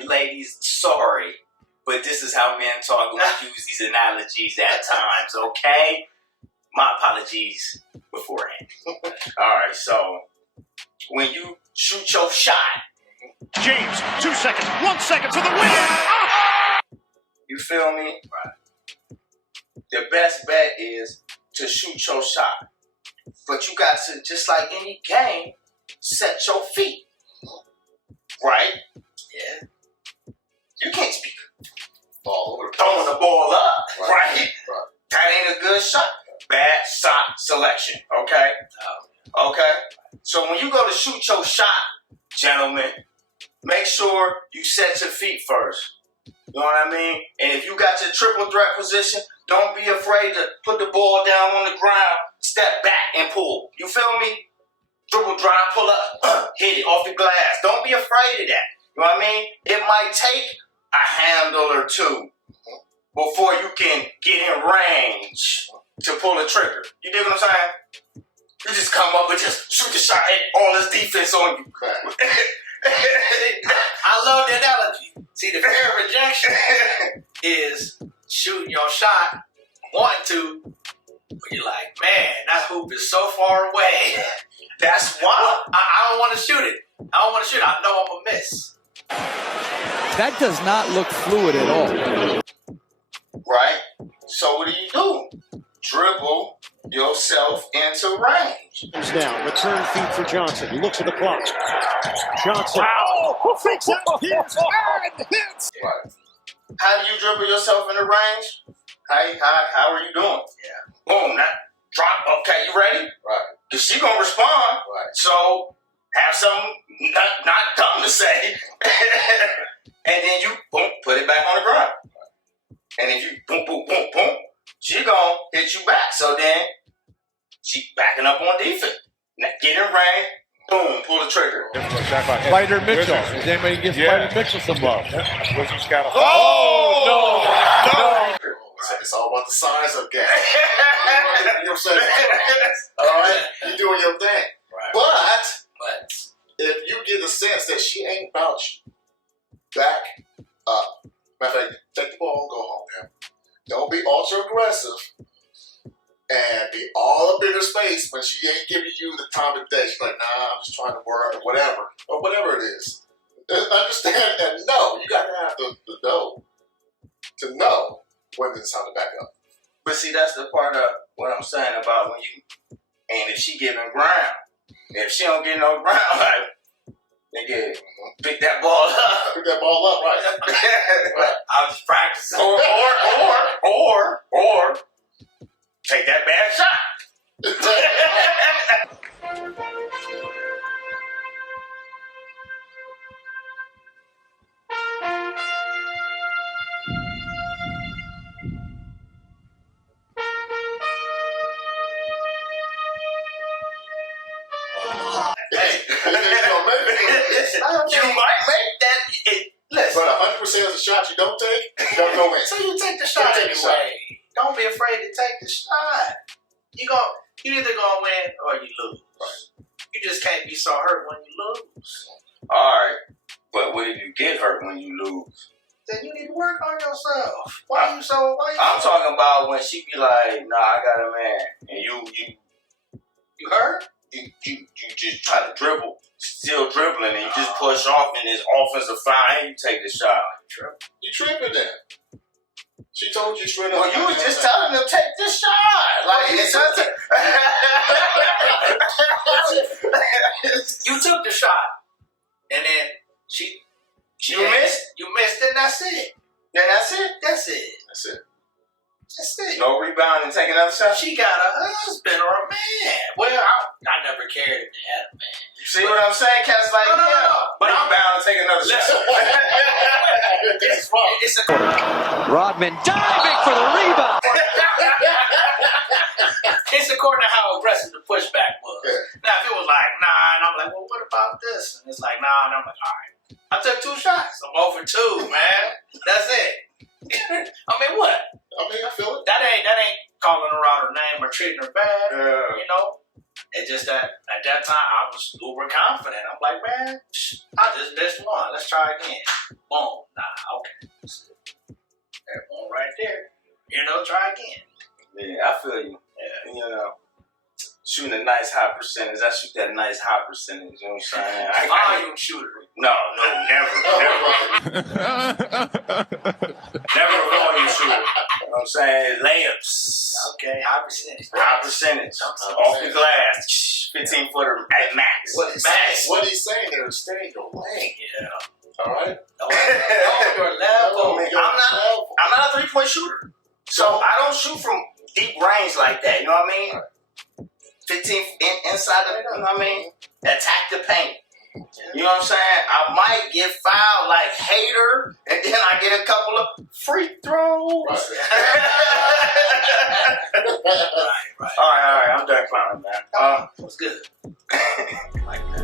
And ladies, sorry, but this is how men talk when we use these analogies at times, okay? My apologies beforehand. Alright, so when you shoot your shot, James, 2 seconds, 1 second to the win! Ah! You feel me? Right. The best bet is to shoot your shot. But you got to, just like any game, set your feet. Right? Yeah. You can't be throwing the ball up, right? That ain't a good shot. Bad shot selection, okay? Okay? So when you go to shoot your shot, gentlemen, make sure you set your feet first. You know what I mean? And if you got your triple threat position, don't be afraid to put the ball down on the ground, step back and pull. You feel me? Dribble, drive, pull up, hit it off the glass. Don't be afraid of that. You know what I mean? It might take a handle or two before you can get in range to pull a trigger. You dig what I'm saying? You just come up and just shoot the shot, hit all this defense on you. I love the analogy. See, the fear of rejection is shooting your shot, wanting to, but you're like, man, that hoop is so far away. That's why I don't want to shoot it. I don't want to shoot it. I know I'm going to miss. That does not look fluid at all. Right? So what do? Dribble yourself into range. Comes down, return feed for Johnson. He looks at the clock. Johnson. Wow! Who fakes that? Hits and hits! Right. How do you dribble yourself into range? How are you doing? Yeah. Boom, that drop. Okay, you ready? Right. Because she gonna respond. Right. So have something not dumb to say. And then you boom, put it back on the ground. And if you boom, boom, boom, boom, she gonna hit you back. So then she backing up on defense. Now get in range, boom, pull the trigger. Spider Mitchell. Does anybody give Spider Mitchell some love? Oh no! It's all about the size of gas. You know what I'm saying? All right, you're doing your thing. Right. But if you get the sense that she ain't about you, back up. Matter of fact, take the ball and go home, man. Don't be ultra aggressive and be all up in her space when she ain't giving you the time of day. She's like, nah, I'm just trying to work or whatever it is. Understand and know. You got to have the know to know when it's time to back up. But see, that's the part of what I'm saying about when you, and if she giving ground, if she don't get no ground, like, nigga, pick that ball up. Pick that ball up, right? Right. I was practicing. Or take that bad shot. You might make that. Listen. But 100% of the shots you don't take, don't go in. So you take the shot anyway. Don't be afraid to take the shot. You either gonna win or you lose. Right. You just can't be so hurt when you lose. Alright. But what if you get hurt when you lose? Then you need to work on yourself. I'm talking about when she be like, nah, I got a man. And you hurt? You just try to dribble, still dribbling, and you just push off in this offensive foul, and you take the shot. You tripping then. She told you straight up. Well, you was just telling them take the shot. Like, you took the shot, and then you missed it, and that's it. Then that's it? That's it. That's it. That's it. No rebound and take another shot? She got a husband or a man. Well, I never cared if they had a man. See what I'm saying? Cats like, no. But I'm bound to take another shot. It's a Rodman diving for the rebound. It's according to how aggressive the pushback was. Yeah. Now, if it was like, nah, and I'm like, well, what about this? And it's like, nah, and I'm like, all right. I took 2 shots. I'm over 2, man. That's it. I mean, what? I mean, I feel it. That ain't calling her out her name or treating her bad. Yeah. You know? It's just that at that time I was uber confident. I'm like, man, I just missed one. Let's try again. Boom. Nah, okay. That one right there. You know, try again. Yeah, I feel you. Yeah. You know, shooting a nice high percentage. I shoot that nice high percentage. You know what I'm saying? Volume shooter. No, never. Never a volume shooter. You know what I'm saying? Layups. Okay, high percentage. High percentage. Off the glass. 15-footer at max. What he's saying there is stay in your lane. Yeah. All right? On your level. I'm not a three-point shooter. So I don't shoot from deep range like that. You know what I mean? 15 inside the, you know what I mean? Attack the paint. You know what I'm saying? I might get fouled like Hater, and then I get a couple of free throws. Right. All right. I'm done clowning, man. What's good? Like that.